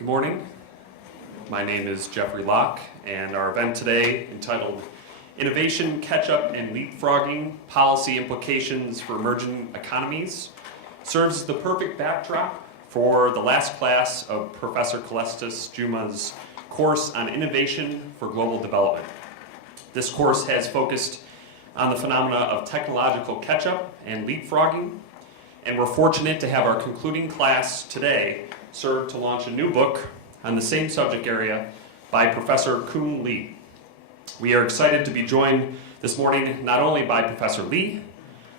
Good morning. My name is Jeffrey Locke, and our event today, entitled Innovation, Catch-Up, and Leapfrogging, Policy Implications for Emerging Economies, serves as the perfect backdrop for the last class of Professor Calestous Juma's course on innovation for global development. This course has focused on the phenomena of technological catch-up and leapfrogging, and we're fortunate to have our concluding class today serve to launch a new book on the same subject area by Professor Keun Lee. We are excited to be joined this morning not only by Professor Lee,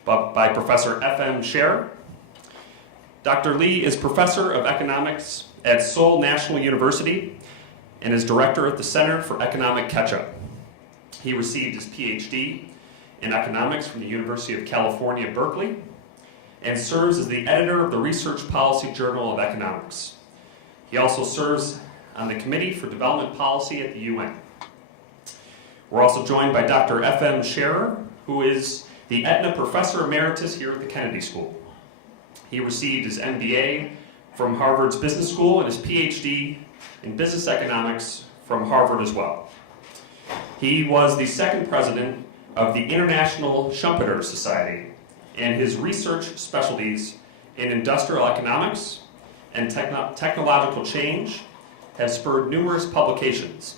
but by Professor F.M. Scherer. Dr. Lee is Professor of Economics at Seoul National University and is Director at the Center for Economic Catch-Up. He received his PhD in Economics from the University of California, Berkeley, and serves as the editor of the Research Policy Journal of Economics. He also serves on the Committee for Development Policy at the UN. We're also joined by Dr. F.M. Scherer, who is the Aetna Professor Emeritus here at the Kennedy School. He received his MBA from Harvard's Business School and his PhD in Business Economics from Harvard as well. He was the second president of the International Schumpeter Society, and his research specialties in industrial economics and technological change have spurred numerous publications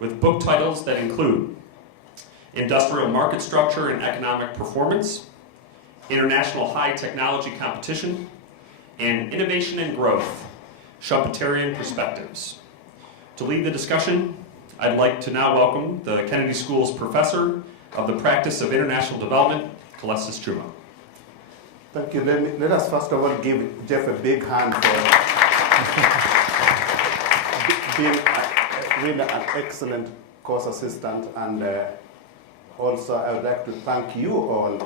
with book titles that include Industrial Market Structure and Economic Performance, International High Technology Competition, and Innovation and Growth, Schumpeterian Perspectives. To lead the discussion, I'd like to now welcome the Kennedy School's Professor of the Practice of International Development, Calestous Juma. Thank you. Let us first of all give Jeff a big hand for being really an excellent course assistant, and also I would like to thank you all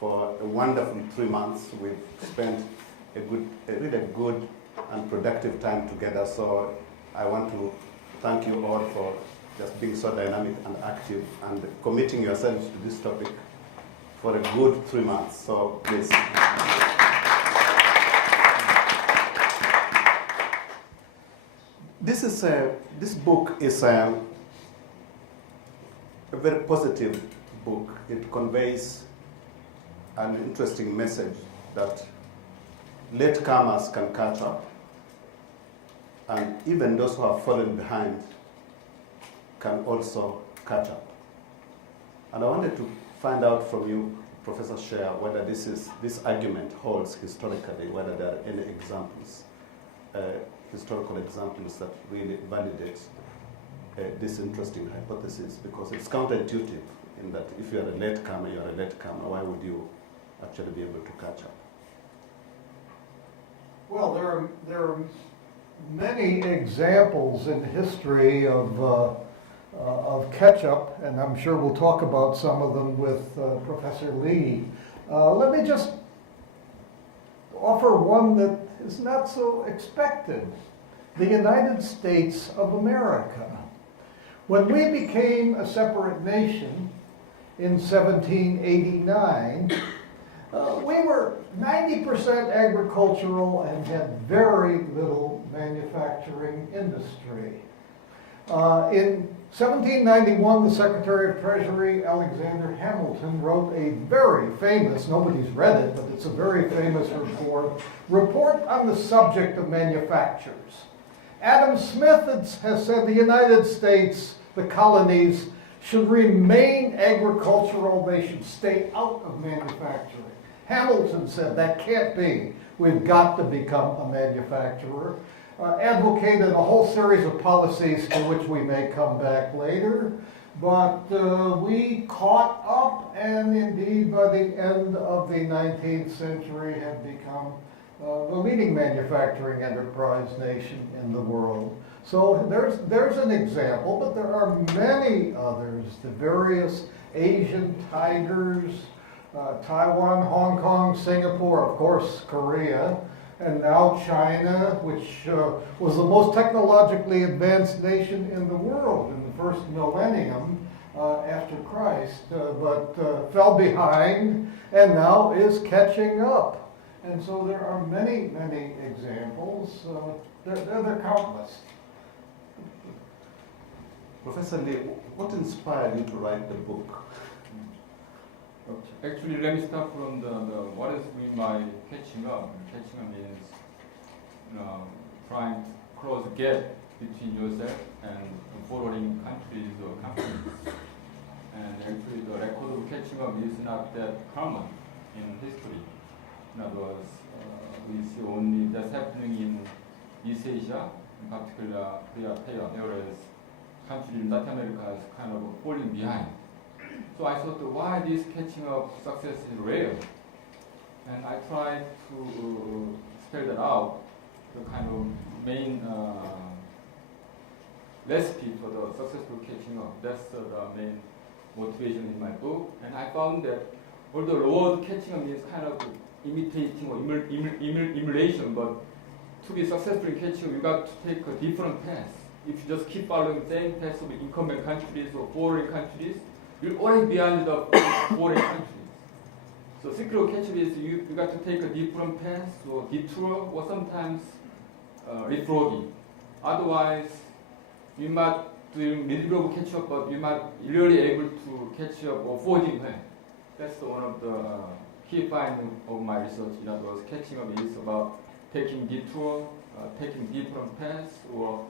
for a wonderful 3 months. We've spent a really good and productive time together, so I want to thank you all for just being so dynamic and active and committing yourselves to this topic for a good 3 months. So please. This book is a very positive book. It conveys an interesting message that latecomers can catch up, and even those who have fallen behind can also catch up. And I wanted to find out from you, Professor Scherer, whether this argument holds historically, whether there are any examples, historical examples that really validate this interesting hypothesis, because it's counterintuitive in that if you're a latecomer, you're a latecomer. Why would you actually be able to catch up? Well, there are many examples in history of catch-up, and I'm sure we'll talk about some of them with Professor Lee. Let me just offer one that is not so expected. The United States of America. When we became a separate nation in 1789, we were 90% agricultural and had very little manufacturing industry. In 1791, the Secretary of Treasury, Alexander Hamilton, wrote a very famous, nobody's read it, but it's a very famous report on the subject of manufactures. Adam Smith has said the United States, the colonies, should remain agricultural. They should stay out of manufacturing. Hamilton said that can't be. We've got to become a manufacturer. Advocated a whole series of policies to which we may come back later, but we caught up, and indeed by the end of the 19th century had become the leading manufacturing enterprise nation in the world. So there's an example, but there are many others. The various Asian tigers, Taiwan, Hong Kong, Singapore, of course, Korea, and now China, which was the most technologically advanced nation in the world in the first millennium after Christ, but fell behind and now is catching up. And so there are many, many examples. They're countless. Professor Lee, what inspired you to write the book? Actually, let me start from the what is mean by catching up. Catching up means trying to close the gap between yourself and following countries or companies. And actually, the record of catching up is not that common in history. In other words, we see only that's happening in East Asia, in particular Korea, Taiwan, whereas countries in Latin America is kind of falling behind. So I thought, why this catching up success is rare? And I tried to spell that out, the kind of main recipe for the successful catching up. That's the main motivation in my book. And I found that although the word catching up means kind of imitating or emulation, but to be successful in catching up, you got to take a different path. If you just keep following the same path of incumbent countries or foreign countries, you're always behind the foreign countries. So secret of catch-up is you got to take a different path or detour or sometimes leapfrogging. Otherwise, you might doing little bit of catch-up, but you might really able to catch up or forging ahead. That's one of the key findings of my research. In other words, catching up is about taking detour, taking different paths, or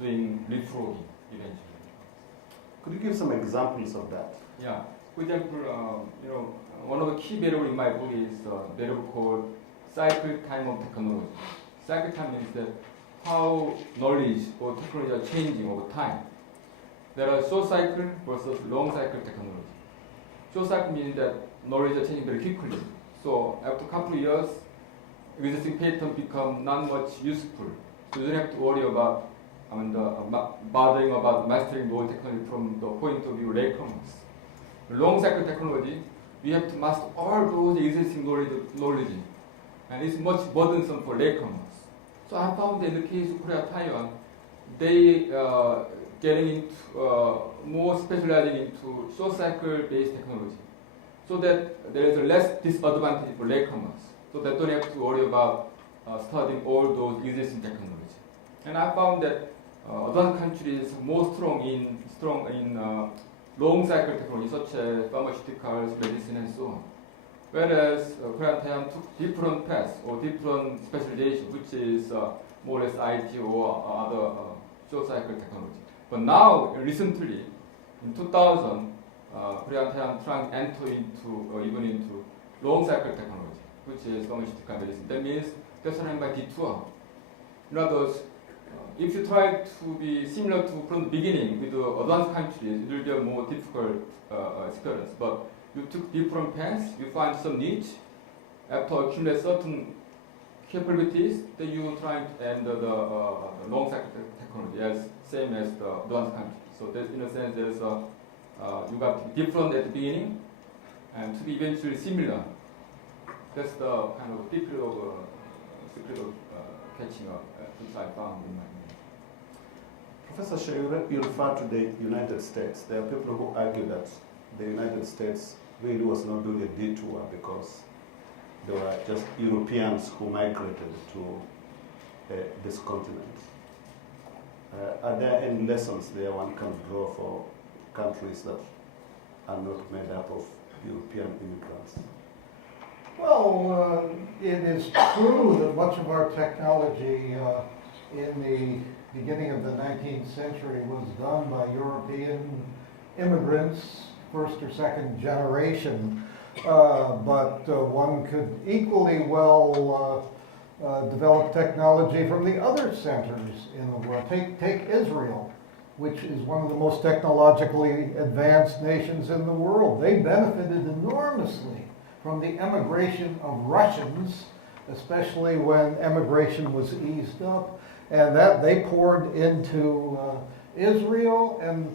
doing leapfrogging eventually. Could you give some examples of that? Yeah. For example, one of the key variables in my book is a variable called cycle time of technology. Cycle time means that how knowledge or technology are changing over time. There are short cycle versus long cycle technology. Short cycle means that knowledge are changing very quickly. So after a couple of years, existing pattern become not much useful. So you don't have to worry about bothering about mastering new technology from the point of view of latecomers. Long cycle technology, we have to master all those existing knowledge, and it's much burdensome for latecomers. So I found that in the case of Korea, Taiwan, they getting into more specializing into short cycle based technology, so that there is a less disadvantage for latecomers. So they don't have to worry about studying all those existing technology. And I found that advanced countries more strong in long cycle technology such as pharmaceuticals, medicine, and so on. Whereas Korea and Taiwan took different paths or different specialization, which is more or less IT or other short cycle technology. But now, recently, in 2000, Korea and Taiwan trying to enter into even into long cycle technology, which is pharmaceutical medicine. That means that's what I mean by detour. In other words, if you try to be similar to from the beginning with the advanced countries, it will be a more difficult experience. But you took different paths, you find some niche. After accumulate certain capabilities, then you try to end the long cycle technology as same as the advanced countries. So that in a sense, there's you got to be different at the beginning and to be eventually similar. That's the kind of secret of catching up, which I found in my. Professor Scherer, you refer to the United States. There are people who argue that the United States really was not doing a detour because there were just Europeans who migrated to this continent. Are there any lessons there one can draw for countries that are not made up of European immigrants? Well, it is true that much of our technology in the beginning of the 19th century was done by European immigrants, first or second generation, but one could equally well develop technology from the other centers in the world. Take Israel, which is one of the most technologically advanced nations in the world. They benefited enormously from the emigration of Russians, especially when emigration was eased up, and that they poured into Israel and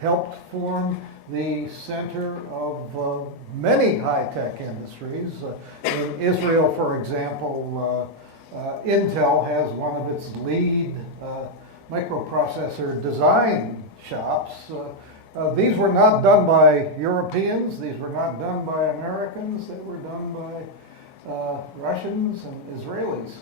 helped form the center of many high-tech industries. In Israel, for example, Intel has one of its lead microprocessor design shops. These were not done by Europeans, these were not done by Americans, they were done by Russians and Israelis.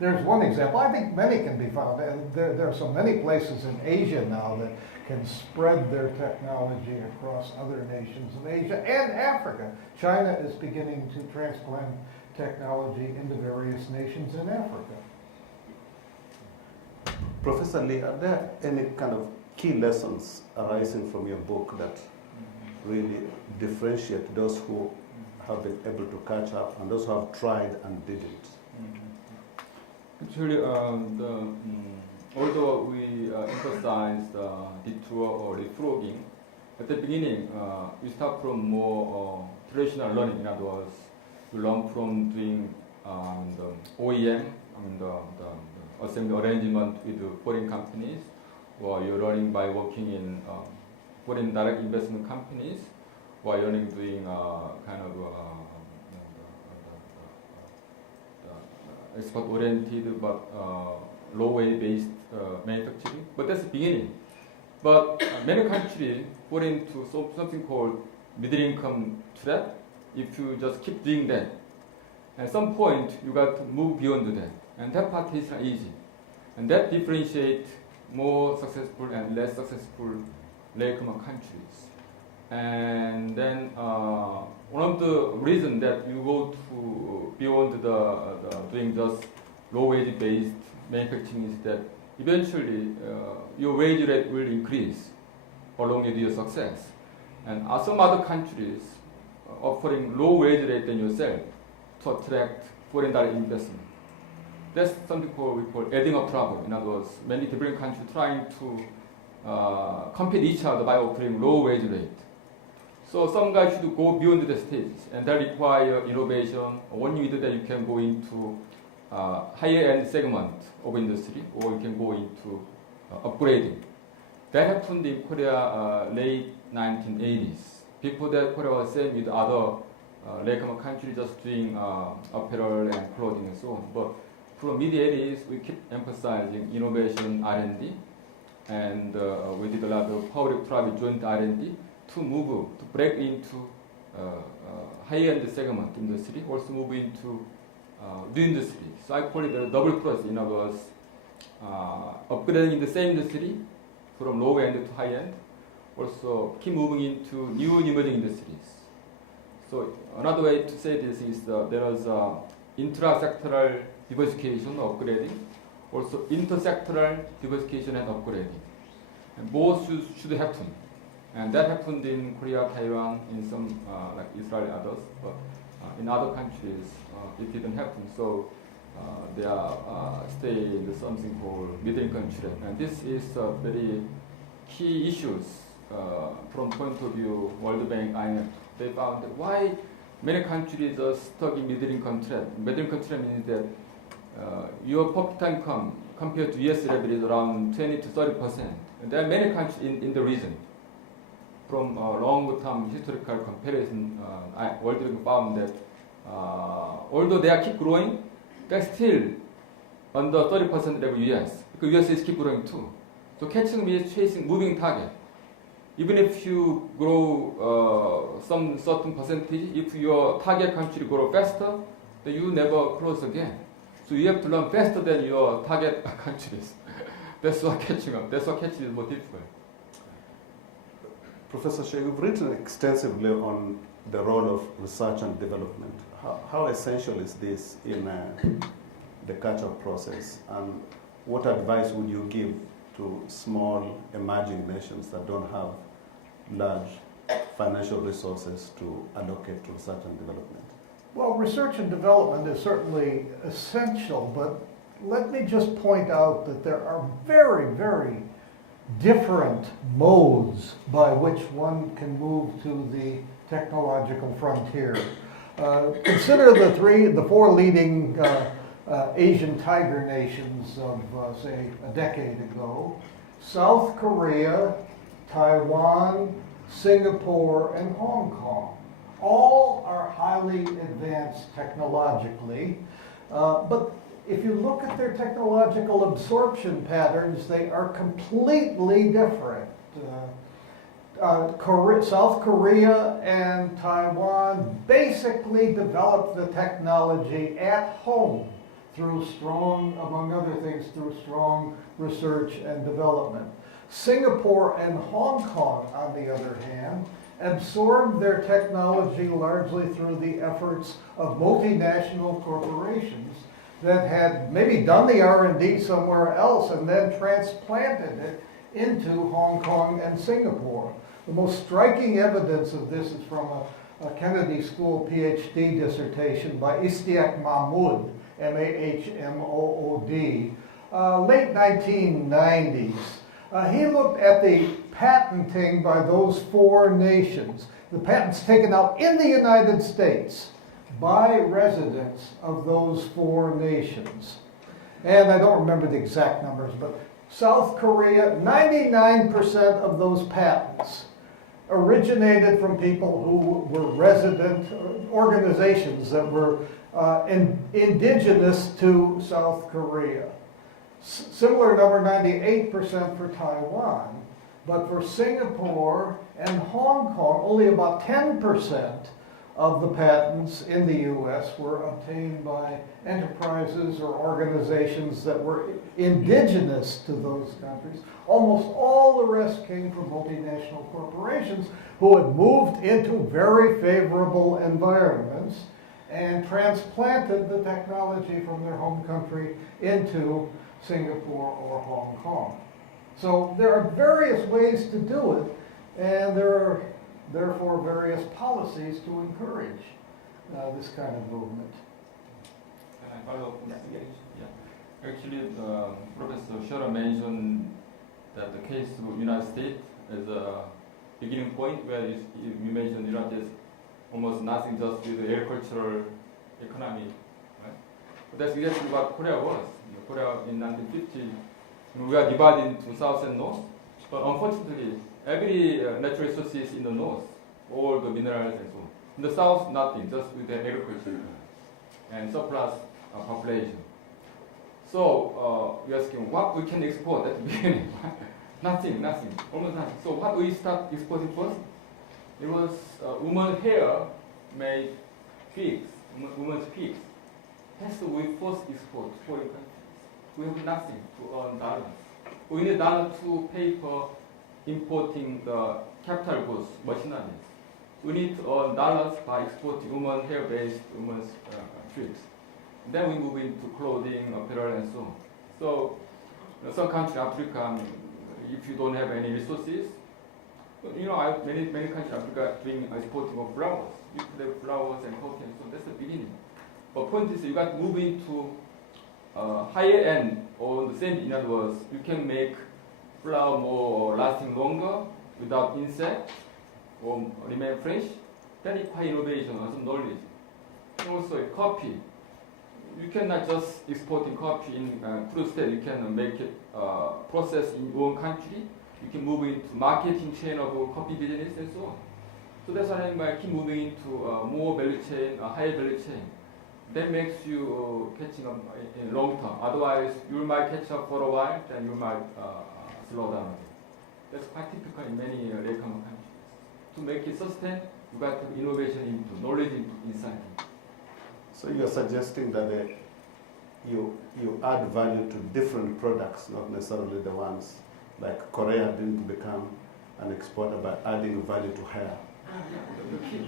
There's one example. I think many can be found. And there are so many places in Asia now that can spread their technology across other nations of Asia and Africa. China is beginning to transplant technology into various nations in Africa. Professor Lee, are there any kind of key lessons arising from your book that really differentiate those who have been able to catch up and those who have tried and didn't? Actually, although we emphasize detour or leapfrogging, at the beginning we start from more traditional learning. In other words, you learn from doing the OEM, the assembly arrangement with foreign companies, or you're learning by working in foreign direct investment companies, or you're learning doing kind of export-oriented but low-wage based manufacturing. But that's the beginning. But many countries fall into something called middle-income trap. If you just keep doing that, at some point you got to move beyond that, and that part is not easy, and that differentiates more successful and less successful latecomer countries. And then one of the reasons that you go to beyond the doing just low wage based manufacturing is that eventually your wage rate will increase along with your success. And some other countries offering low wage rate than yourself to attract foreign direct investment. That's something we call adding up trouble. In other words, many different countries trying to compete each other by offering low wage rate. So some guys should go beyond the stages, and that require innovation. Only with that you can go into higher end segment of industry, or you can go into upgrading. That happened in Korea late 1980s. Before that, Korea was same with other latecomer countries, just doing apparel and clothing and so on. But from mid 80s, we keep emphasizing innovation R&D, and we did a lot of public-private joint R&D to move, to break into high-end segment industry, also move into new industry. So I call it a double process. In other words, upgrading in the same industry from low-end to high-end, also keep moving into new emerging industries. So another way to say this is there is intra-sectoral diversification, upgrading, also intersectoral diversification and upgrading. And both should happen. And that happened in Korea, Taiwan, in some like Israel and others, but in other countries it didn't happen. So they are stay in something called middle-income trap. And this is very key issues from point of view World Bank, IMF. They found that why many countries are stuck in middle-income trap. Middle-income trap means that your per capita income compared to US level is around 20 to 30%. And there are many countries in the region. From a long-term historical comparison, World Bank found that although they keep growing, they're still under 30% level US, because US is keep growing too. So catching means chasing moving target. Even if you grow some certain percentage, if your target country grow faster, then you never close again. So you have to learn faster than your target countries. That's why catching up. That's why catching is more difficult. Professor Scherer, you've written extensively on the role of research and development. How essential is this in the catch-up process? And what advice would you give to small emerging nations that don't have large financial resources to allocate to research and development? Well, research and development is certainly essential, but let me just point out that there are very, very different modes by which one can move to the technological frontier. Consider the four leading Asian tiger nations of, say, a decade ago: South Korea, Taiwan, Singapore, and Hong Kong. All are highly advanced technologically, but if you look at their technological absorption patterns, they are completely different. South Korea and Taiwan basically developed the technology at home through strong, among other things, through strong research and development. Singapore and Hong Kong, on the other hand, absorbed their technology largely through the efforts of multinational corporations that had maybe done the R&D somewhere else and then transplanted it into Hong Kong and Singapore. The most striking evidence of this is from a Kennedy School PhD dissertation by Istiak Mahmood, M-A-H-M-O-O-D, late 1990s. He looked at the patenting by those four nations, the patents taken out in the United States by residents of those four nations. And I don't remember the exact numbers, but South Korea, 99% of those patents originated from people who were resident organizations that were indigenous to South Korea. Similar number, 98% for Taiwan, but for Singapore and Hong Kong, only about 10% of the patents in the US were obtained by enterprises or organizations that were indigenous to those countries. Almost all the rest came from multinational corporations who had moved into very favorable environments and transplanted the technology from their home country into Singapore or Hong Kong. So there are various ways to do it, and there are therefore various policies to encourage this kind of movement. Can I follow up? Yeah. Actually, Professor Scherer mentioned that the case of United States as a beginning point where you mentioned United States almost nothing, just with the agricultural economy, right? But that's exactly what Korea was. Korea in 1950, we are divided into South and North, but unfortunately, every natural resources in the North, all the minerals and so on. In the South, nothing, just with the agriculture and surplus population. So we are asking what we can export at the beginning. Nothing, almost nothing. So what we start exporting first? It was woman hair made figs, women's pigs. That's the we first export to foreign countries. We have nothing to earn dollars. We need dollar to pay for importing the capital goods, machineries. We need to earn dollars by exporting women hair-based women's figs. Then we move into clothing, apparel, and so on. So some countries in Africa, if you don't have any resources, many countries in Africa doing exporting of flowers. You could have flowers and cotton, so that's the beginning. But point is, you got to move into higher end, or the same, in other words, you can make flower more lasting longer without insects or remain fresh. That requires innovation and some knowledge. And also coffee. You cannot just exporting coffee in crude state. You can make it process in your own country. You can move into marketing chain of coffee business and so on. So that's what I mean by keep moving into more value chain, higher value chain. That makes you catching up in long term. Otherwise, you might catch up for a while, then you might slow down. That's quite typical in many later countries. To make it sustain, you got to innovation into knowledge inside. So you're suggesting that you add value to different products, not necessarily the ones like Korea didn't become an exporter by adding value to hair.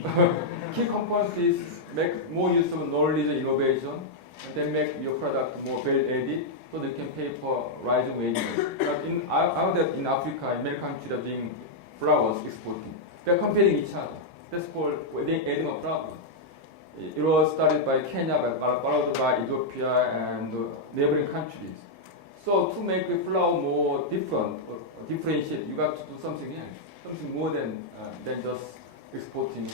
The key component is make more use of knowledge and innovation, and then make your product more value added, so they can pay for rising wages. But I know that in Africa, in many countries are doing flowers exporting. They're comparing each other. That's called adding a problem. It was started by Kenya, but followed by Ethiopia and neighboring countries. So to make the flower more different, or differentiate, you got to do something else, something more than just exporting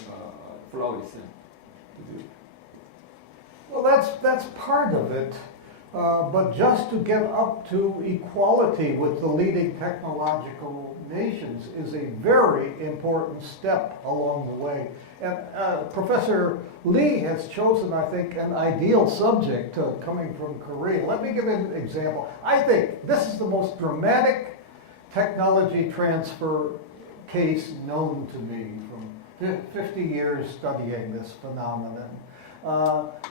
flower itself. Well, that's part of it, but just to get up to equality with the leading technological nations is a very important step along the way. And Professor Lee has chosen, I think, an ideal subject coming from Korea. Let me give an example. I think this is the most dramatic technology transfer case known to me from 50 years studying this phenomenon.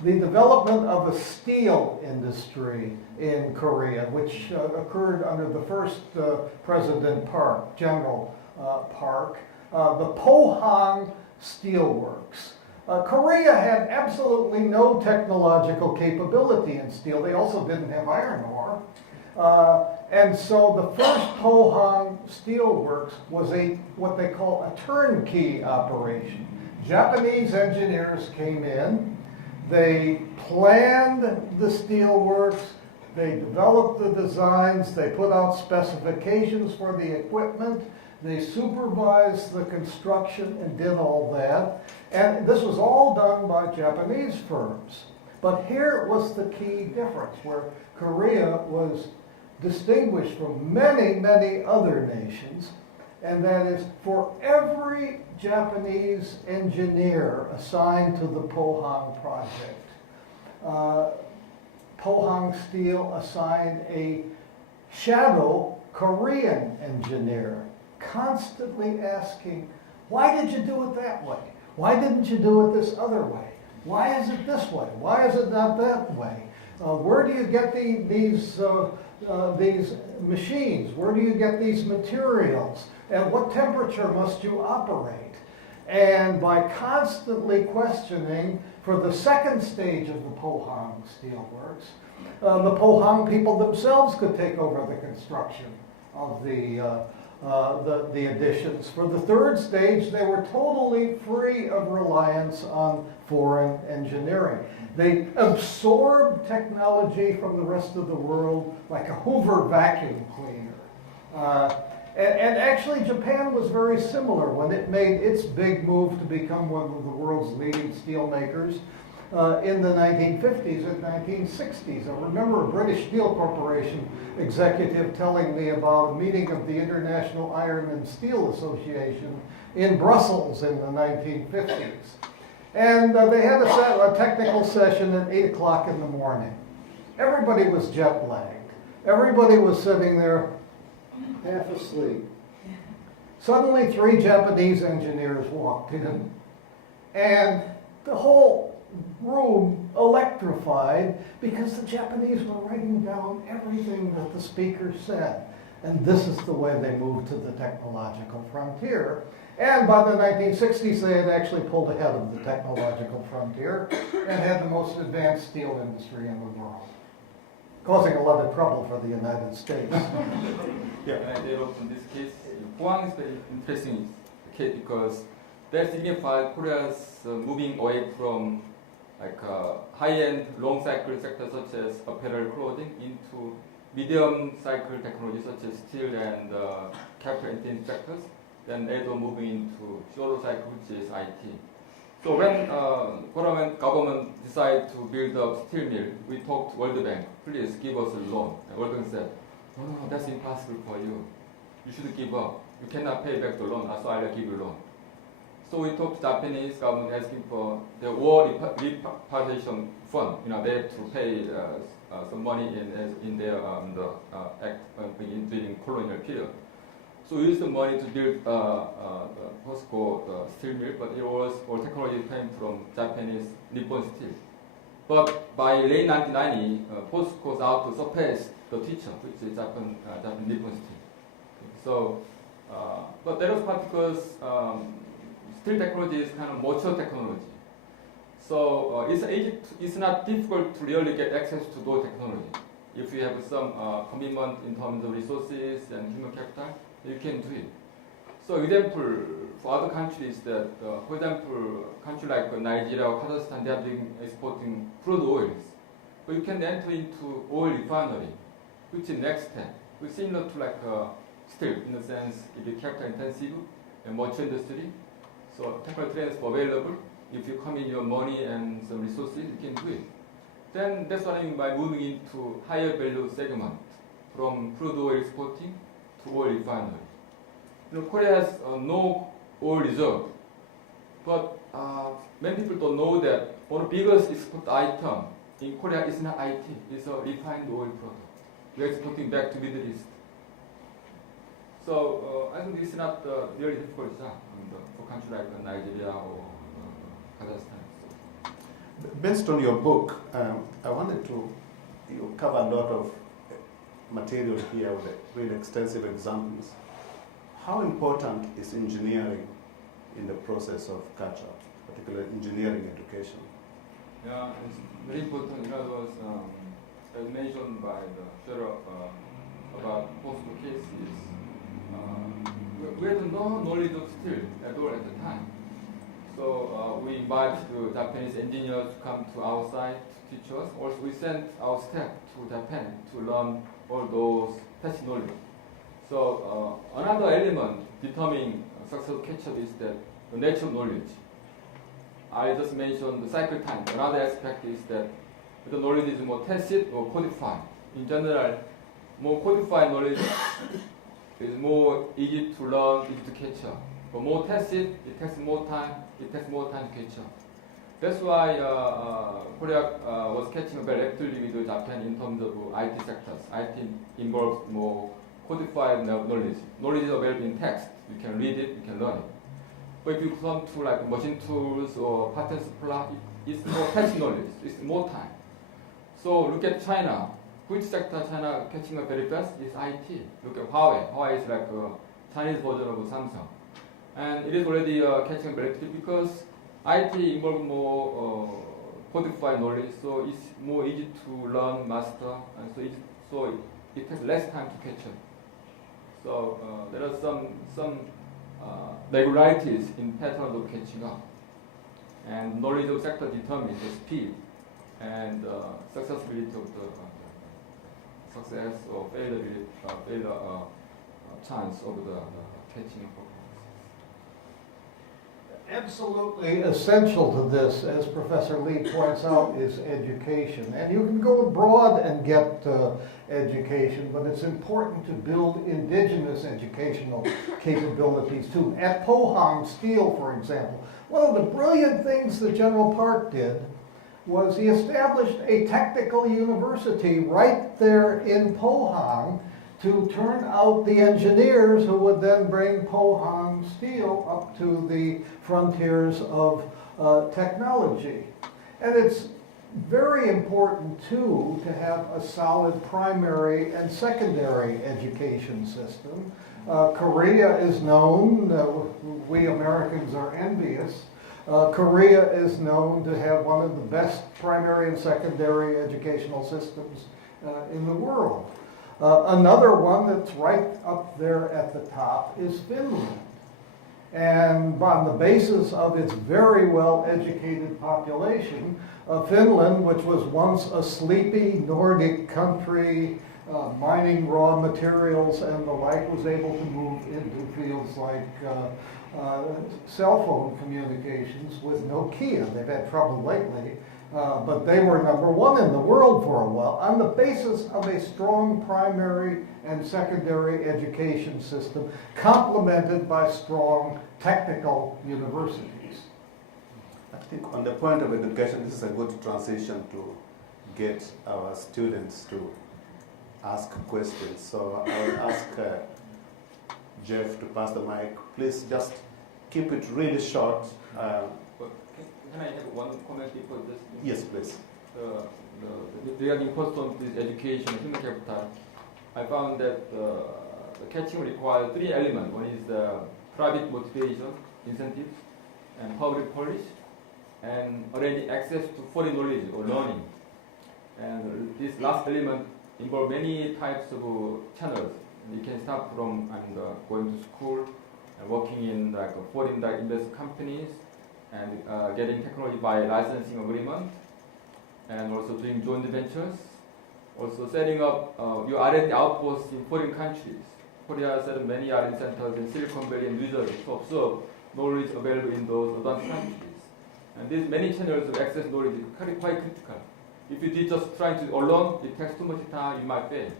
The development of a steel industry in Korea, which occurred under the first President Park, General Park, the Pohang Steelworks. Korea had absolutely no technological capability in steel. They also didn't have iron ore. And so the first Pohang Steelworks was what they call a turnkey operation. Japanese engineers came in, they planned the steelworks, they developed the designs, they put out specifications for the equipment, they supervised the construction and did all that. And this was all done by Japanese firms. But here was the key difference, where Korea was distinguished from many, many other nations, and that is for every Japanese engineer assigned to the Pohang project, Pohang Steel assigned a shadow Korean engineer, constantly asking, why did you do it that way? Why didn't you do it this other way? Why is it this way? Why is it not that way? Where do you get these machines? Where do you get these materials? At what temperature must you operate? And by constantly questioning, for the second stage of the Pohang Steelworks, the Pohang people themselves could take over the construction of the additions. For the third stage, they were totally free of reliance on foreign engineering. They absorbed technology from the rest of the world like a Hoover vacuum cleaner. And actually, Japan was very similar when it made its big move to become one of the world's leading steel makers in the 1950s and 1960s. I remember a British Steel Corporation executive telling me about a meeting of the International Iron and Steel Association in Brussels in the 1950s. And they had a technical session at 8 o'clock in the morning. Everybody was jet lagged. Everybody was sitting there half asleep. Suddenly 3 Japanese engineers walked in, and the whole room electrified because the Japanese were writing down everything that the speaker said. And this is the way they moved to the technological frontier. And by the 1960s, they had actually pulled ahead of the technological frontier and had the most advanced steel industry in the world, causing a lot of trouble for the United States. In this case, Pohang is very interesting case because that signifies Korea's moving away from high-end, long-cycle sectors such as apparel, clothing, into medium-cycle technology such as steel and capital-intensive sectors. Then later moving into shorter cycle, which is IT. So when Korean government decided to build a steel mill, we talked to World Bank, please give us a loan. And World Bank said, no, that's impossible for you. You should give up. You cannot pay back the loan, so I'll give you a loan. So we talked to Japanese government asking for the war repatriation fund. They have to pay some money in their act during colonial period. So we used the money to build the POSCO steel mill, but it was all technology came from Japanese Nippon Steel. But by late 1990, POSCO was out to surpass the teacher, which is Japan Nippon Steel. So, but that was part because steel technology is kind of mature technology. So it's not difficult to really get access to those technology. If you have some commitment in terms of resources and human capital, you can do it. So example for other countries that, for example, country like Nigeria or Kazakhstan, they are exporting crude oils. But you can enter into oil refinery, which is next step. It's similar to steel in the sense it is capital intensive and mature industry. So technical transfer available. If you come in your money and some resources, you can do it. Then that's what I mean by moving into higher value segment from crude oil exporting to oil refinery. Korea has no oil reserve, but many people don't know that one of the biggest export item in Korea is not IT, it's a refined oil product. We're exporting back to Middle East. So I think this is not really difficult for countries like Nigeria or Kazakhstan. Based on your book, I wanted to, you cover a lot of material here with really extensive examples. How important is engineering in the process of catch-up, particularly engineering education? Yeah, it's very important. In other words, as mentioned by the Scherer about possible cases, we had no knowledge of steel at all at the time. So we invited the Japanese engineers to come to our site to teach us. Also, we sent our staff to Japan to learn all those test knowledge. So another element determining success catch-up is that the natural knowledge. I just mentioned the cycle time. Another aspect is that the knowledge is more tacit or codified. In general, more codified knowledge is more easy to learn, easy to catch up. But more tacit, it takes more time. It takes more time to catch up. That's why Korea was catching up very rapidly with Japan in terms of IT sectors. IT involves more codified knowledge. Knowledge is available in text. You can read it, you can learn it. But if you come to like machine tools or pattern supply, it's more text knowledge. It's more time. So look at China. Which sector China catching up very fast is IT. Look at Huawei. Huawei is like a Chinese version of Samsung. And it is already catching up very quickly because IT involves more codified knowledge, so it's more easy to learn, master, and so it takes less time to catch up. So there are some regularities in patterns of catching up, and knowledge of sector determines the speed and successability of the success or failure chance of the catching up. Absolutely essential to this, as Professor Lee points out, is education. And you can go abroad and get education, but it's important to build indigenous educational capabilities too. At Pohang Steel, for example, one of the brilliant things that General Park did was he established a technical university right there in Pohang to turn out the engineers who would then bring Pohang Steel up to the frontiers of technology. And it's very important, too, to have a solid primary and secondary education system. Korea is known, we Americans are envious, Korea is known to have one of the best primary and secondary educational systems in the world. Another one that's right up there at the top is Finland. And on the basis of its very well-educated population, Finland, which was once a sleepy Nordic country, mining raw materials and the like, was able to move into fields like cell phone communications with Nokia. They've had trouble lately. But they were #1 in the world for a while on the basis of a strong primary and secondary education system complemented by strong technical universities. I think on the point of education, this is a good transition to get our students to ask questions. So I will ask Jeff to pass the mic. Please just keep it really short. Can I have one comment before this? Yes, please. Regarding important education, human capital, I found that the catching requires 3 elements. One is the private motivation, incentives, and public policy, and arranging access to foreign knowledge or learning. And this last element involves many types of channels. You can start from going to school and working in like foreign invest companies, and getting technology by licensing agreement, and also doing joint ventures, also setting up your R&D outposts in foreign countries. Korea set up many R&D centers in Silicon Valley and New Jersey to observe knowledge available in those advanced countries. And these many channels of access knowledge is quite critical. If you did just trying to alone, it takes too much time, you might fail.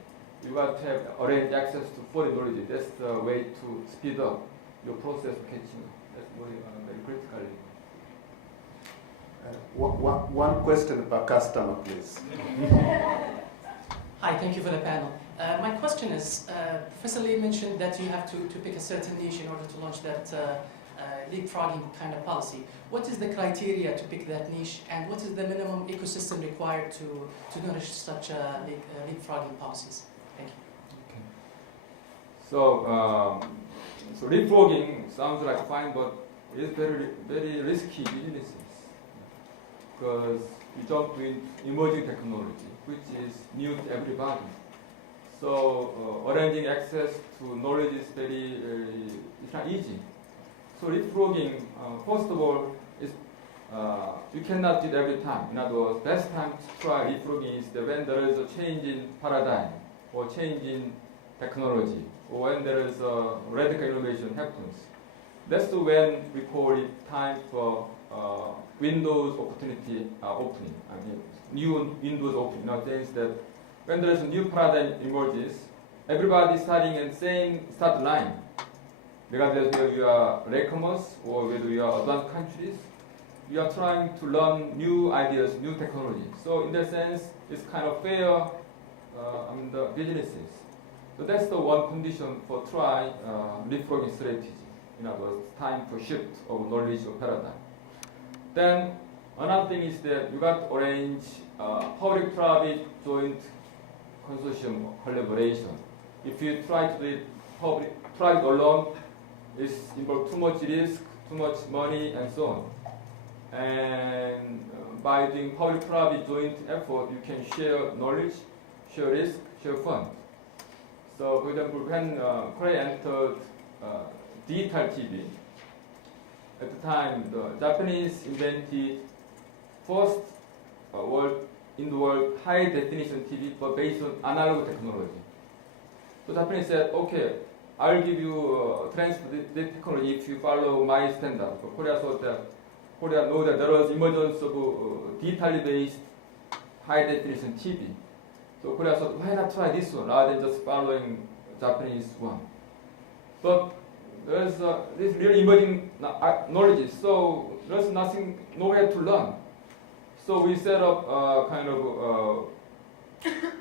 You got to have arranged access to foreign knowledge. That's the way to speed up your process of catching up. That's very critical. One question per customer, please. Hi, thank you for the panel. My question is, Professor Lee mentioned that you have to pick a certain niche in order to launch that leapfrogging kind of policy. What is the criteria to pick that niche, and what is the minimum ecosystem required to nourish such leapfrogging policies? Thank you. So, so leapfrogging sounds like fine, but it is very risky business because you jump with emerging technology, which is new to everybody. So arranging access to knowledge is it's not easy. So leapfrogging, first of all, is you cannot do it every time. In other words, best time to try leapfrogging is when there is a change in paradigm or change in technology, or when there is a radical innovation happens. That's when we call it time for windows opportunity opening. I mean, new windows opening. In the sense that when there is a new paradigm emerges, everybody is starting in the same start line. Regardless whether you are latecomers or whether you are advanced countries, you are trying to learn new ideas, new technology. So in that sense, it's kind of fair the businesses. So that's the one condition for try leapfrogging strategy. In other words, time for shift of knowledge or paradigm. Then another thing is that you got to arrange public-private joint consortium collaboration. If you try to do it public-private alone, it's involved too much risk, too much money, and so on. And by doing public-private joint effort, you can share knowledge, share risk, share fund. So, for example, when Korea entered digital TV, at the time, the Japanese invented first in the world high-definition TV, but based on analog technology. So Japanese said, okay, I'll give you transfer the technology if you follow my standard. So Korea thought that Korea know that there was emergence of digitally based high-definition TV. So Korea thought, why not try this one rather than just following Japanese one? But there's this really emerging knowledge, so there's nowhere to learn. So we set up kind of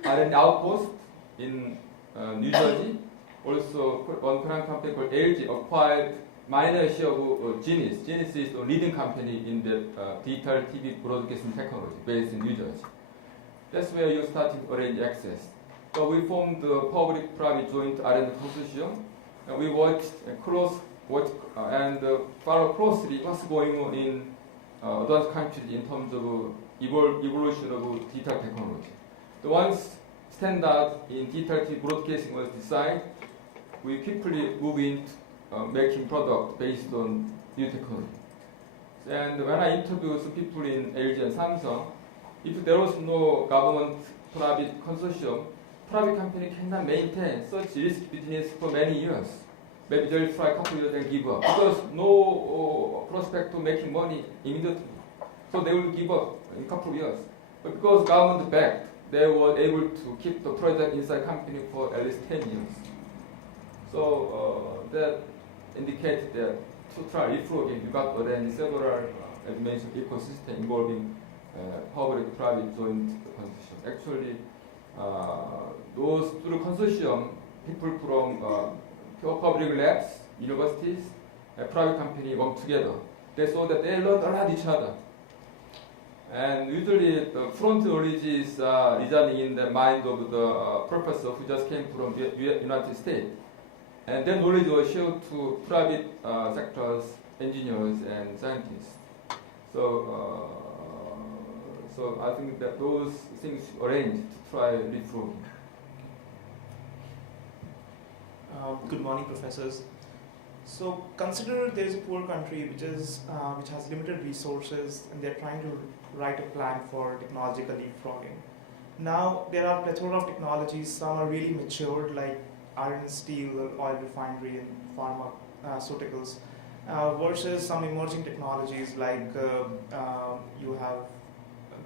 R&D outpost in New Jersey. Also, one Korean company called LG acquired minor share of Genius. Genius is the leading company in the digital TV broadcasting technology based in New Jersey. That's where you started to arrange access. So we formed the public-private joint R&D consortium. And we watched and follow closely what's going on in advanced countries in terms of evolution of digital technology. The once standard in digital TV broadcasting was decided, we quickly move into making product based on new technology. And when I interviewed some people in LG and Samsung, if there was no government-private consortium, private company cannot maintain such risky business for many years. Maybe they'll try a couple of years and give up because no prospect of making money immediately. So they will give up in a couple of years. But because government backed, they were able to keep the project inside company for at least 10 years. So that indicates that to try leapfrogging, you got to arrange several, as mentioned, ecosystem involving public-private joint consortium. Actually, those through consortium, people from public labs, universities, private company work together. They saw that they learn a lot each other. And usually the front knowledge is residing in the mind of the professor who just came from the United States. And then knowledge was shared to private sectors, engineers and scientists. So, so I think that those things arranged to try leapfrogging. Good morning, professors. So consider there is a poor country which has limited resources, and they're trying to write a plan for technological leapfrogging. Now there are a plethora of technologies. Some are really matured, like iron, steel, oil refinery, and pharmaceuticals, versus some emerging technologies like you have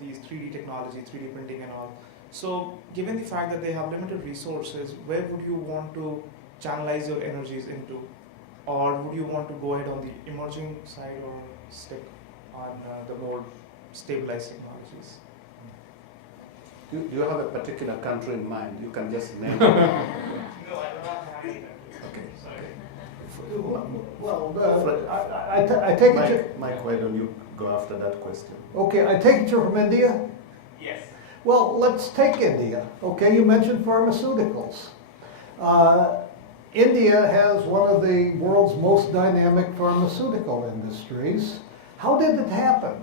these 3D technology, 3D printing, and all. So given the fact that they have limited resources, where would you want to channelize your energies into? Or would you want to go ahead on the emerging side or stick on the more stabilized technologies? You have a particular country in mind. You can just name it. No, I don't have any. Okay. Sorry. Well, Fred- I take it, Mike, why don't you go after that question? okay, I take it you're from India? Yes. Well, let's take India. Okay, you mentioned pharmaceuticals. India has one of the world's most dynamic pharmaceutical industries. How did it happen?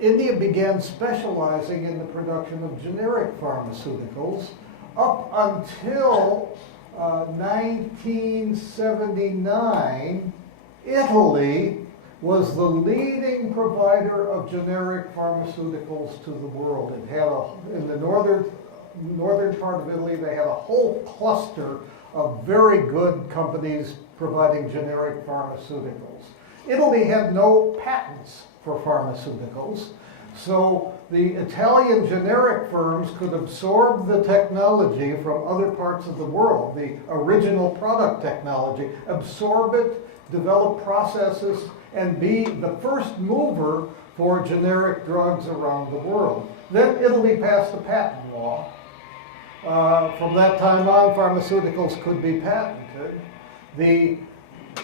India began specializing in the production of generic pharmaceuticals up until 1979. Italy was the leading provider of generic pharmaceuticals to the world. It had in the northern part of Italy, they had a whole cluster of very good companies providing generic pharmaceuticals. Italy had no patents for pharmaceuticals, so the Italian generic firms could absorb the technology from other parts of the world, the original product technology, absorb it, develop processes, and be the first mover for generic drugs around the world. Then Italy passed a patent law. From that time on, pharmaceuticals could be patented. The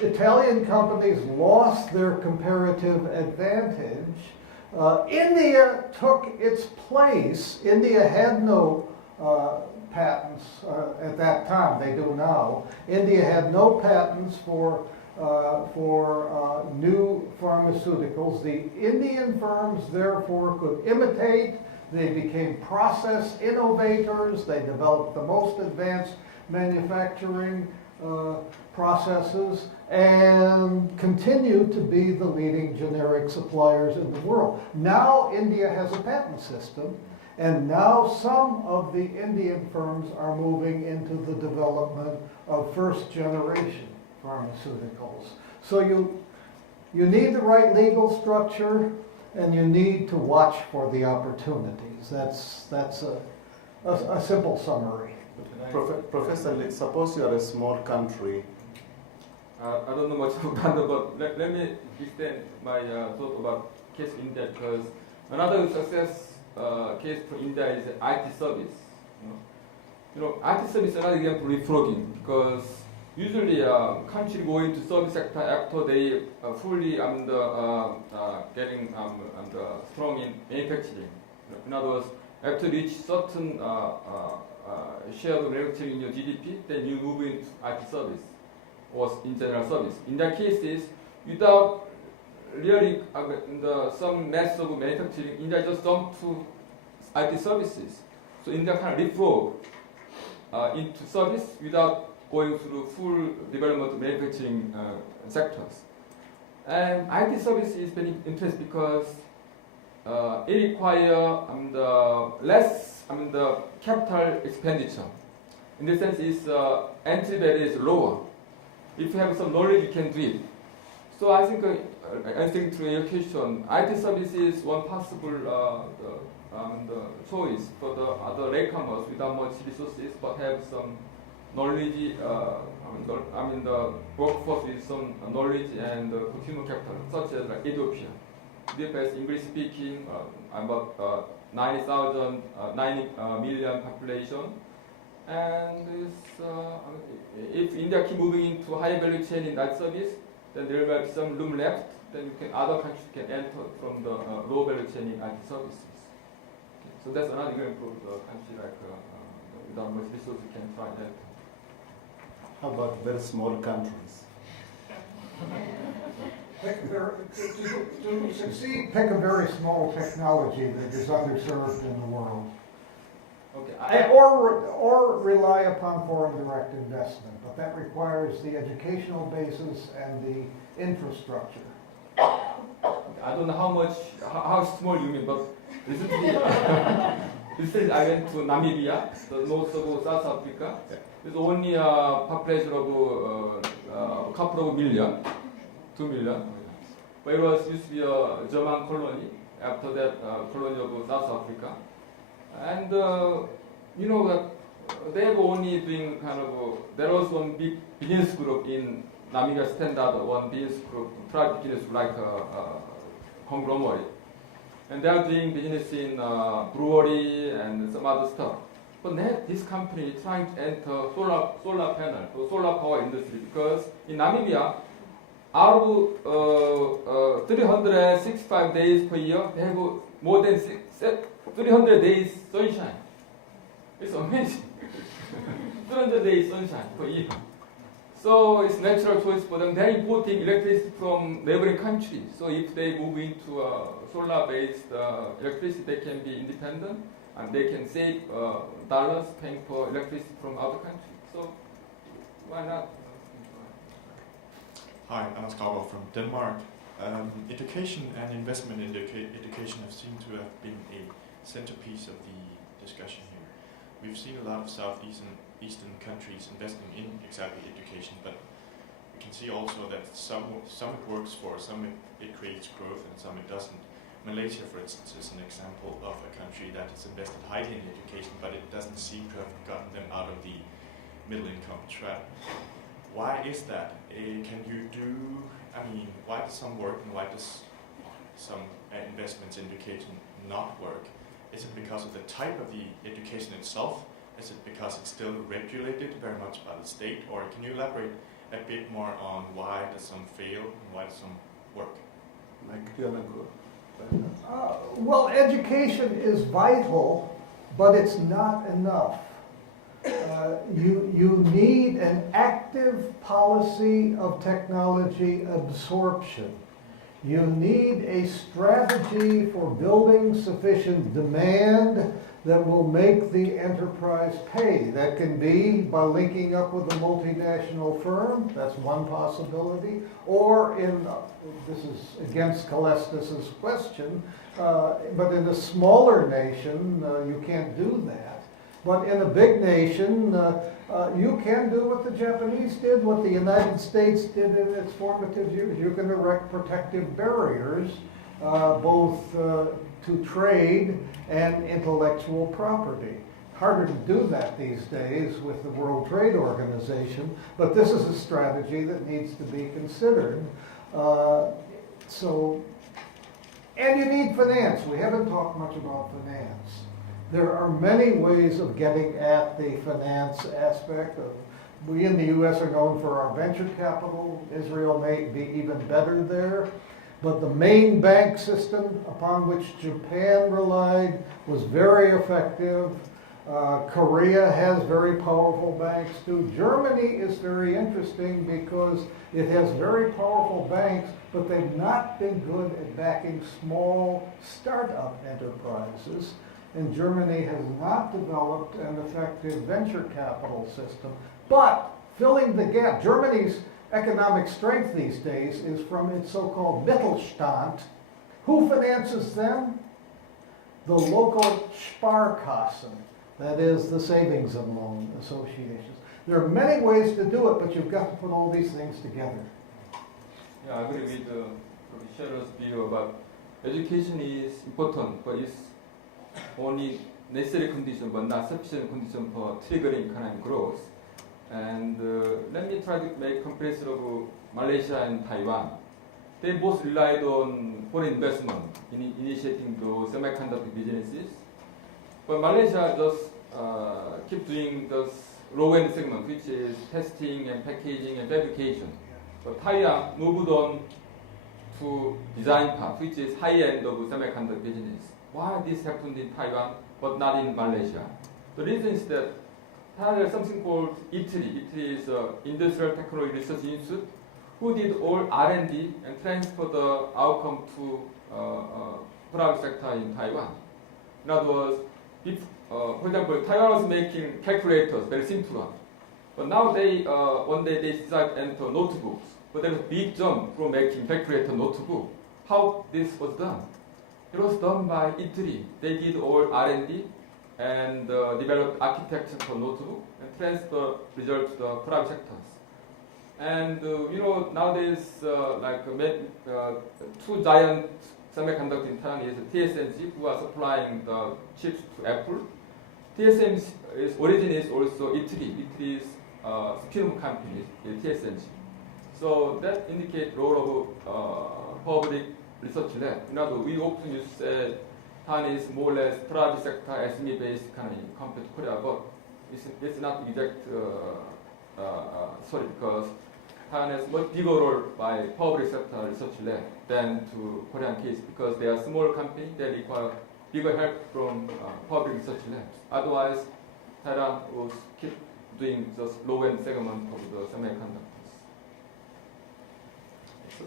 Italian companies lost their comparative advantage. India took its place. India had no patents at that time. They do now. India had no patents for new pharmaceuticals. The Indian firms, therefore, could imitate. They became process innovators. They developed the most advanced manufacturing processes and continue to be the leading generic suppliers in the world. Now India has a patent system, and now some of the Indian firms are moving into the development of first generation pharmaceuticals. So you need the right legal structure, and you need to watch for the opportunities. That's a simple summary. Professor Lee, suppose you are a small country. I don't know much about that, but let me extend my thought about case India, because another success case for India is IT service. You know, IT service is another example of leapfrogging, because usually country go into service sector after they fully getting strong in manufacturing. In other words, after reach certain share of manufacturing in your GDP, then you move into IT service or in general service. In that cases, without really some mass of manufacturing, India just jumped to IT services. So India kind of leapfrog into service without going through full development of manufacturing sectors. And IT service is very interesting because it requires the capital expenditure. In this sense, its entry barrier is lower. If you have some knowledge, you can do it. So I think through education, IT service is one possible the choice for the other latecomers without much resources, but have some knowledge. The workforce with some knowledge and human capital, such as like Ethiopia. Ethiopia is English speaking, about 90 million population, and if India keep moving into high value chain in that service, then there will be some room left. Then other countries can enter from the low value chain in IT services. Okay. So that's another example of the country like without much resources can try that. How about very small countries? To succeed, pick a very small technology that is underserved in the world. Okay. Or rely upon foreign direct investment, but that requires the educational basis and the infrastructure. I don't know how small you mean, but recently I went to Namibia, the north of South Africa. There's only a population of a couple of million, 2 million. But it was used to be a German colony. After that, colony of South Africa, and you know that they were only doing there was one big business group in Namibia standard, one business group, private business like a conglomerate. and they are doing business in brewery and some other stuff. But now this company is trying to enter solar panel or solar power industry because in Namibia, out of 365 days per year, they have more than 300 days sunshine. It's amazing. 300 days sunshine per year. So it's natural choice for them. They're importing electricity from neighboring countries. So if they move into solar-based electricity, they can be independent and they can save dollars paying for electricity from other countries. So why not? Hi, I'm Scherer from Denmark. Education and investment in education have seemed to have been a centerpiece of the discussion here. We've seen a lot of Eastern countries investing in exactly education, but we can see also that some it works for, some it creates growth, and some it doesn't. Malaysia, for instance, is an example of a country that has invested highly in education, but it doesn't seem to have gotten them out of the middle income trap. Why is that? Why does some work and why does some investments in education not work? Is it because of the type of the education itself? Is it because it's still regulated very much by the state? Or can you elaborate a bit more on why does some fail and why does some work? Like, do you want to go? Well, education is vital, but it's not enough. You need an active policy of technology absorption. You need a strategy for building sufficient demand that will make the enterprise pay. That can be by linking up with a multinational firm, that's one possibility, or this is against Calestous' question, but in a smaller nation, you can't do that. But in a big nation, you can do what the Japanese did, what the United States did in its formative years. You can erect protective barriers, both to trade and intellectual property. Harder to do that these days with the World Trade Organization, but this is a strategy that needs to be considered. And you need finance. We haven't talked much about finance. There are many ways of getting at the finance aspect. We in the U.S. are known for our venture capital. Israel may be even better there. But the main bank system upon which Japan relied was very effective. Korea has very powerful banks too. Germany is very interesting because it has very powerful banks, but they've not been good at backing small startup enterprises. And Germany has not developed an effective venture capital system. But filling the gap, Germany's economic strength these days is from its so-called Mittelstand. Who finances them? The local Sparkassen, that is the savings and loan associations. There are many ways to do it, but you've got to put all these things together. Yeah, I agree with Scherer's view about education is important, but it's only necessary condition, but not sufficient condition for triggering economic growth. And let me try to make comparison of Malaysia and Taiwan. They both relied on foreign investment in initiating those semiconductor businesses. But Malaysia just keep doing this low-end segment, which is testing and packaging and fabrication. But Taiwan moved on to design part, which is high-end of semiconductor business. Why this happened in Taiwan but not in Malaysia? The reason is that Taiwan has something called ITRI. ITRI is Industrial Technology Research Institute, who did all R&D and transfer the outcome to private sector in Taiwan. In other words, for example, Taiwan was making calculators, very simple one. But now one day they decide to enter notebooks. But there's a big jump from making calculator notebook. How this was done? It was done by ITRI. They did all R&D and developed architecture for notebook and transfer results to the private sectors. And nowadays, two giant semiconductor in Taiwan is TSMC, who are supplying the chips to Apple. TSMC's origin is also ITRI. ITRI is film company, TSMC. So that indicates role of public research lab. In other words, we often use Taiwan is more or less private sector SME-based economy compared to Korea, but it's not exact sorry, because Taiwan has much bigger role by public sector research lab than to Korean case, because they are small company that require bigger help from public research labs. Otherwise, Taiwan will keep doing just low-end segment of the semiconductors.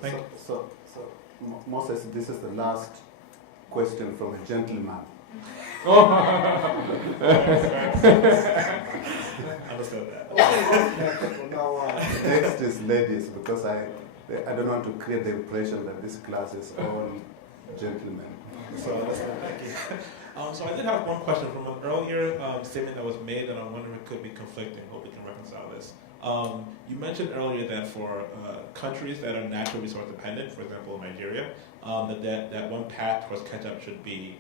Thank you. So, Moses, this is the last question from a gentleman. Understood that. Next is ladies, because I don't want to create the impression that this class is all gentlemen. So thank you. So I did have one question from an earlier statement that was made that I'm wondering if it could be conflicting. Hope we can reconcile this. You mentioned earlier that for countries that are natural resource dependent, for example Nigeria, that one path towards catch-up should be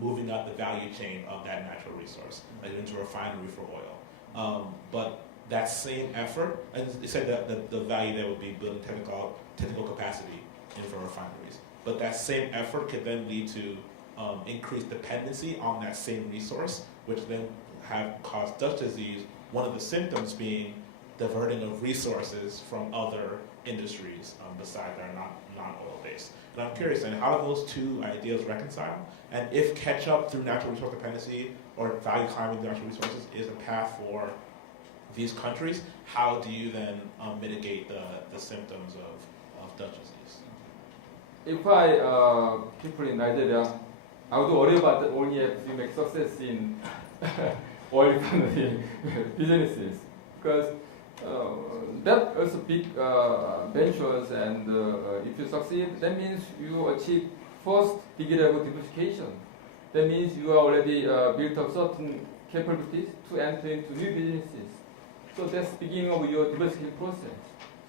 moving up the value chain of that natural resource, like into a refinery for oil. But that same effort, and they said that the value there would be building technical capacity for refineries. But that same effort could then lead to increased dependency on that same resource, which then have caused Dutch disease, one of the symptoms being diverting of resources from other industries besides that are non-oil based. And I'm curious, and how do those two ideas reconcile? And if catch-up through natural resource dependency or value climbing through natural resources is a path for these countries, how do you then mitigate the symptoms of Dutch disease? If I people in Nigeria, I would worry about that only if you make success in oil refinery businesses, because that also big ventures, and if you succeed, that means you achieve first degree level diversification. That means you are already built up certain capabilities to enter into new businesses. So that's the beginning of your diversification process.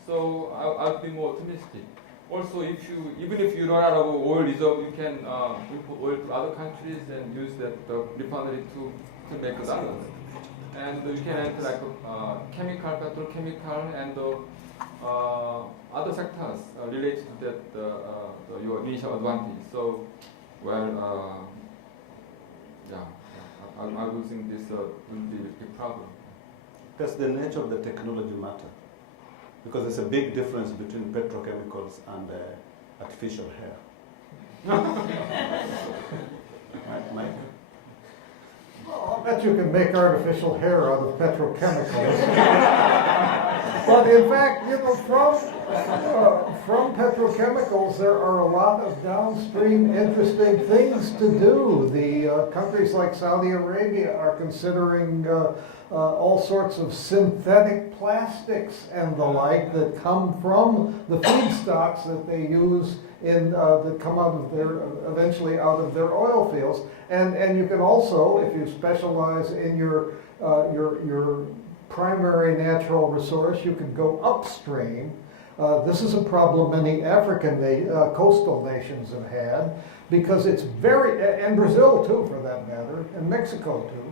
So I'll be more optimistic. Also, even if you run out of oil reserve, you can import oil to other countries and use that refinery to make dollars. And you can enter like chemical, petrochemical, and other sectors related to that your initial advantage. So, well, I do think this will be a big problem. Does the nature of the technology matter? Because there's a big difference between petrochemicals and artificial hair. Mike? Well, I'll bet you can make artificial hair out of petrochemicals. But in fact, from petrochemicals, there are a lot of downstream interesting things to do. The countries like Saudi Arabia are considering all sorts of synthetic plastics and the like that come from the feedstocks that they use that come out of eventually out of their oil fields. And you can also, if you specialize in your primary natural resource, you can go upstream. This is a problem many African coastal nations have had, because it's and Brazil too for that matter, and Mexico too.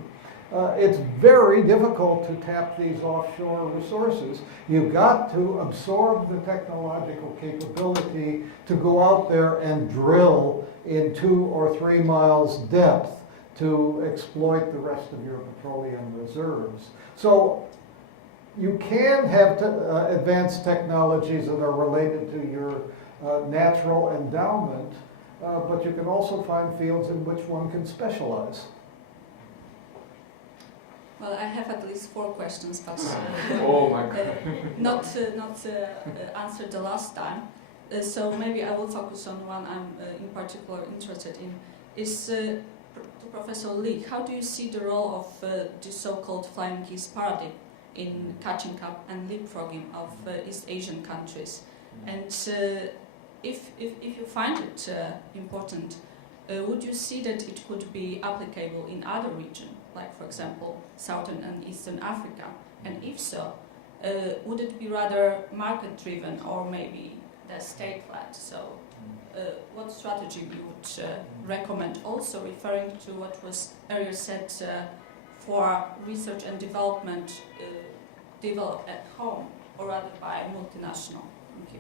It's very difficult to tap these offshore resources. You've got to absorb the technological capability to go out there and drill in 2 or 3 miles depth to exploit the rest of your petroleum reserves. So you can have advanced technologies that are related to your natural endowment, but you can also find fields in which one can specialize. Well, I have at least 4 questions, but Oh my God. not answered the last time. So maybe I will focus on one I'm in particular interested in. Is to Professor Lee, how do you see the role of the so-called flying geese paradigm in catching up and leapfrogging of East Asian countries? And if you find it important, would you see that it could be applicable in other regions, like for example Southern and Eastern Africa? And if so, would it be rather market-driven or maybe the state-led? So what strategy you would recommend? Also referring to what was earlier said for research and development developed at home or rather by multinational. Thank you.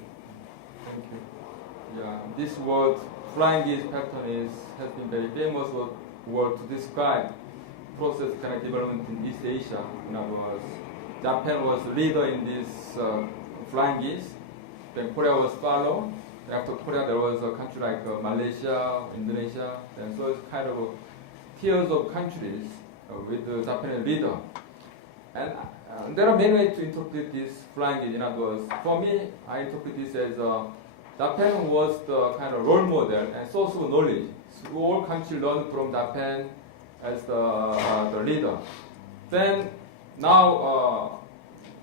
Thank you. Yeah, this word, flying geese pattern has been very famous word to describe process kind of development in East Asia. In other words, Japan was leader in this flying geese. Then Korea was follow. After Korea, there was a country like Malaysia, Indonesia, and so it's kind of tiers of countries with the Japanese leader. And there are many ways to interpret this flying geese. In other words, for me, I interpret this as Japan was the kind of role model and source of knowledge. So all countries learn from Japan as the leader. Then now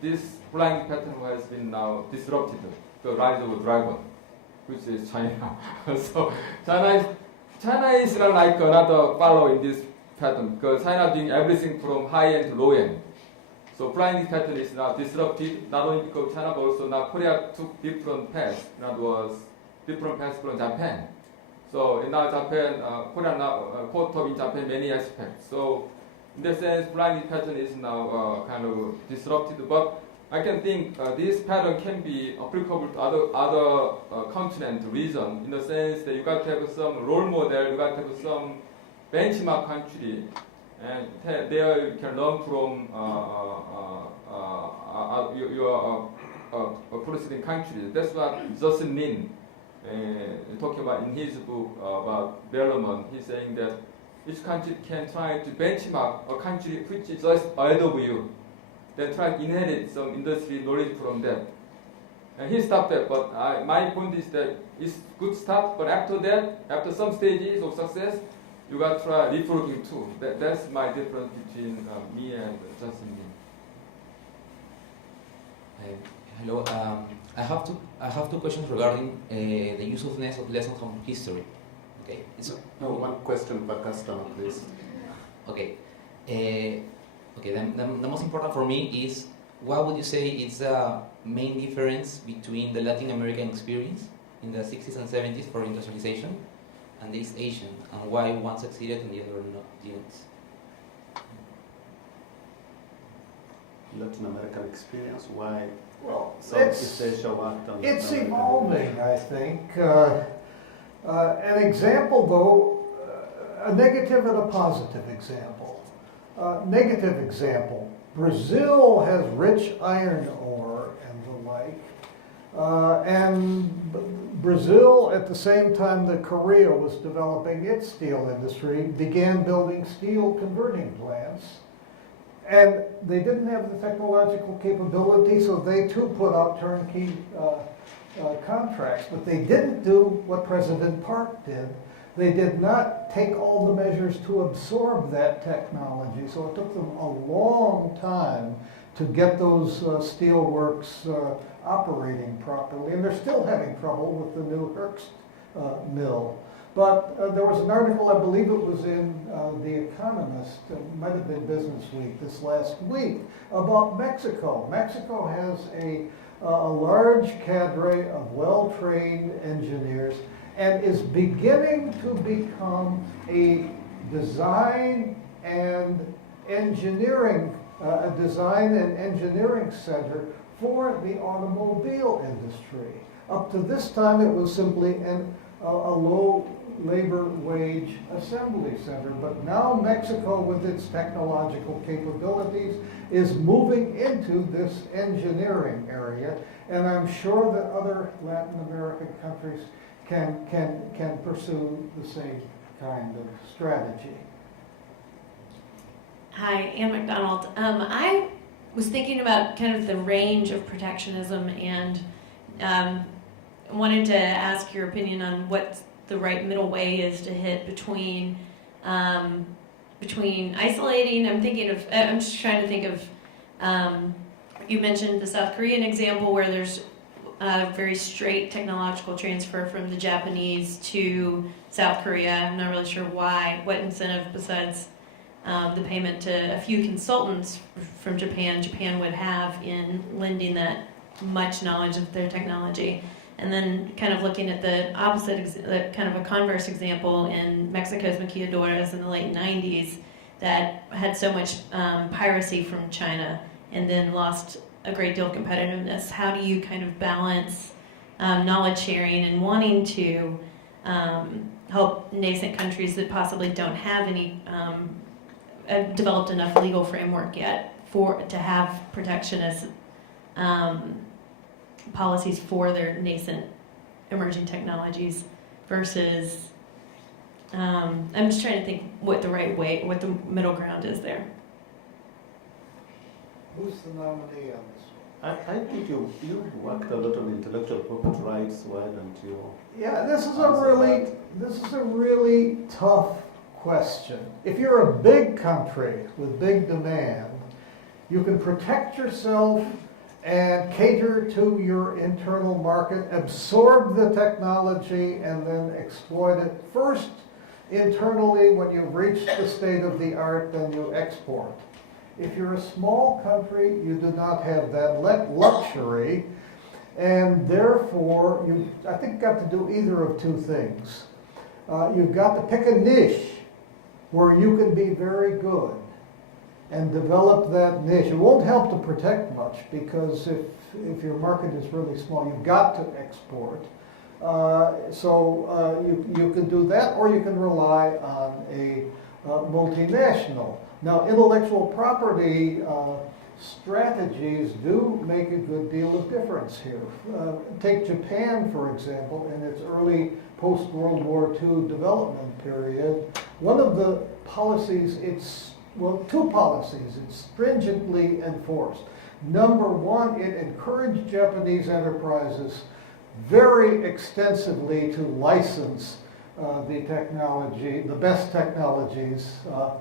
this flying pattern has been now disrupted. The rise of a dragon, which is China. So China is not like another follow in this pattern because China doing everything from high end to low end. So flying pattern is now disrupted not only because China but also now Korea took different paths. In other words, different paths from Japan. So in now Japan, Korea now caught up in Japan many aspects. So in that sense, flying pattern is now kind of disrupted. But I can think this pattern can be applicable to other continent region in the sense that you got to have some role model, you got to have some benchmark country, and there you can learn from your preceding countries. That's what Justin Lin talking about in his book about development. He's saying that each country can try to benchmark a country which is just ahead of you. Then try to inherit some industry knowledge from that. And he stopped that, but my point is that it's good start, but after that, after some stages of success, you got to try leapfrogging too. That's my difference between me and Justin. Hello, I have two questions regarding the usefulness of lessons from history. Okay. One question per customer, please. Okay. Okay, the most important for me is, what would you say is the main difference between the Latin American experience in the 60s and 70s for industrialization and the East Asian, and why one succeeded and the other didn't? Latin American experience, why? Well, Southeast Asia worked on it's Latin American. evolving, I think. An example, though, a negative and a positive example. Negative example, Brazil has rich iron ore and the like, and Brazil, at the same time that Korea was developing its steel industry, began building steel converting plants. And they didn't have the technological capability, so they too put out turnkey contracts. But they didn't do what President Park did. They did not take all the measures to absorb that technology, so it took them a long time to get those steel works operating properly, and they're still having trouble with the new Hearst mill. But there was an article, I believe it was in The Economist, it might have been Business Week this last week, about Mexico. Mexico has a large cadre of well-trained engineers and is beginning to become a design and engineering center for the automobile industry. Up to this time, it was simply a low labor wage assembly center, but now Mexico, with its technological capabilities, is moving into this engineering area, and I'm sure that other Latin American countries can pursue the same kind of strategy. Hi, Ann McDonald. I was thinking about kind of the range of protectionism and wanted to ask your opinion on what the right middle way is to hit between isolating. I'm just trying to think of. You mentioned the South Korean example where there's very straight technological transfer from the Japanese to South Korea. I'm not really sure why. What incentive besides the payment to a few consultants from Japan would have in lending that much knowledge of their technology. And then kind of looking at the opposite, kind of a converse example in Mexico's maquiladoras in the late 90s that had so much piracy from China and then lost a great deal of competitiveness. How do you kind of balance knowledge sharing and wanting to help nascent countries that possibly don't have any developed enough legal framework yet to have protectionist policies for their nascent emerging technologies versus I'm just trying to think what the middle ground is there. Who's the nominee on this one? I think you worked a lot on intellectual property rights. Why don't you? Yeah, this is answer a really tough question. If you're a big country with big demand, you can protect yourself and cater to your internal market, absorb the technology, and then exploit it first internally. When you've reached the state of the art, then you export. If you're a small country, you do not have that luxury, and therefore you, I think, got to do either of two things. You've got to pick a niche where you can be very good and develop that niche. It won't help to protect much, because if your market is really small, you've got to export. So you can do that, or you can rely on a multinational. Now, intellectual property strategies do make a good deal of difference here. Take Japan, for example, in its early post-World War II development period. One of the policies, two policies it stringently enforced. Number one, it encouraged Japanese enterprises very extensively to license the technology, the best technologies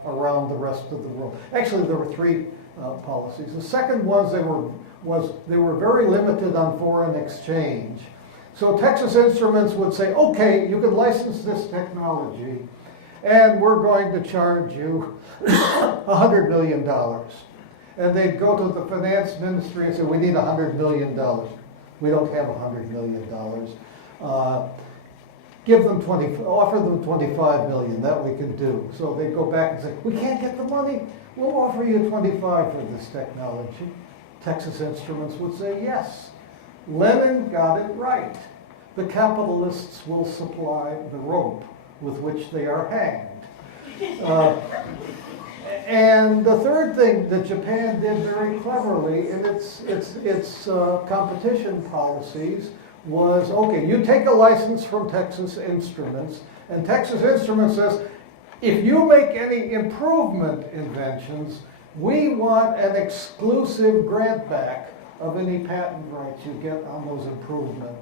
around the rest of the world. Actually, there were three policies. The second ones, they were very limited on foreign exchange. So Texas Instruments would say, okay, you can license this technology, and we're going to charge you $100 million. And they'd go to the finance ministry and say, we need $100 million. We don't have $100 million. Offer them $25 million, that we can do. So they go back and say, we can't get the money. We'll offer you $25 for this technology. Texas Instruments would say yes. Lenin got it right. The capitalists will supply the rope with which they are hanged. And the third thing that Japan did very cleverly in its competition policies was, okay, you take a license from Texas Instruments, and Texas Instruments says, if you make any improvement inventions, we want an exclusive grant back of any patent rights you get on those improvement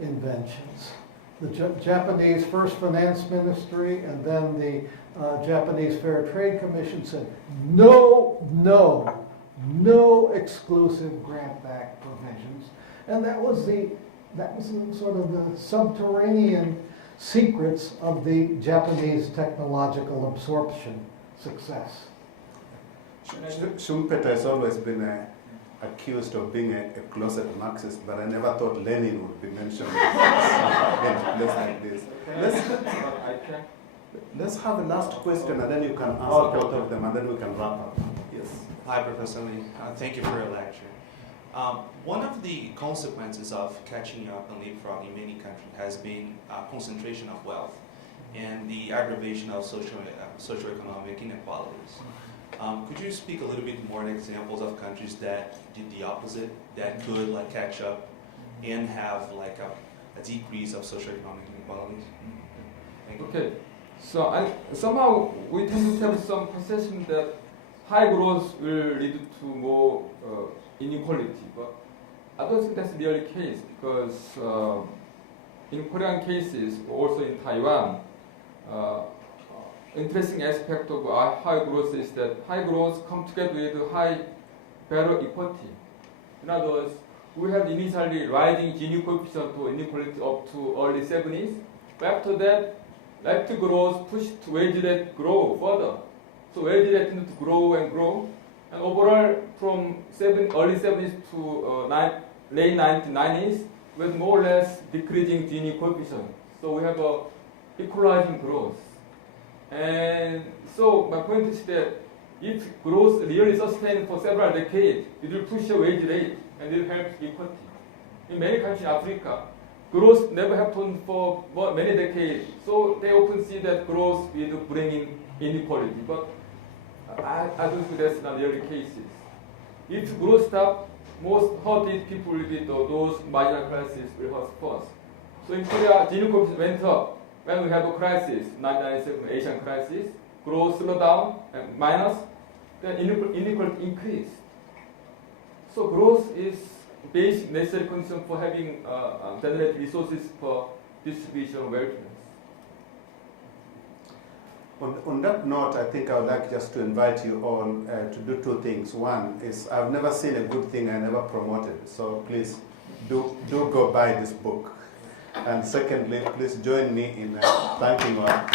inventions. The Japanese First Finance Ministry and then the Japanese Fair Trade Commission said, no exclusive grant back provisions. And that was sort of the subterranean secrets of the Japanese technological absorption success. Schumpeter has always been accused of being a closet Marxist, but I never thought Lenin would be mentioned in a place like this. Let's have a last question, and then you can answer both of them, and then we can wrap up. Yes. Hi, Professor Lee. Thank you for your lecture. One of the consequences of catching up and leapfrogging in many countries has been concentration of wealth and the aggravation of socioeconomic inequalities. Could you speak a little bit more examples of countries that did the opposite, that could catch up and have a decrease of socioeconomic inequalities? Thank you. Okay, so somehow we tend to have some perception that high growth will lead to more inequality, but I don't think that's really the case, because in Korean cases, also in Taiwan, interesting aspect of high growth is that high growth come together with high value equity. In other words, we had initially rising Gini coefficient to inequality up to early 70s. But after that, left growth pushed wage rate grow further. So wage rate tended to grow and grow. And overall, from early 70s to late 1990s, with more or less decreasing Gini coefficient. So we have a equalizing growth. And so my point is that if growth really sustained for several decades, it will push the wage rate and it will help equity. In many countries in Africa, growth never happened for many decades. So they often see that growth will bring in inequality. But I don't think that's not the early cases. If growth stops, most hurted people will be those marginal classes will hurt first. So in Korea, Gini coefficient went up. When we have a crisis, 1997 Asian crisis, growth slowed down and minus, then inequality increased. So growth is basic necessary condition for having generate resources for distribution of wealth. On that note, I think I would like just to invite you all to do two things. One is I've never seen a good thing I never promoted, so please do go buy this book. And secondly, please join me in thanking our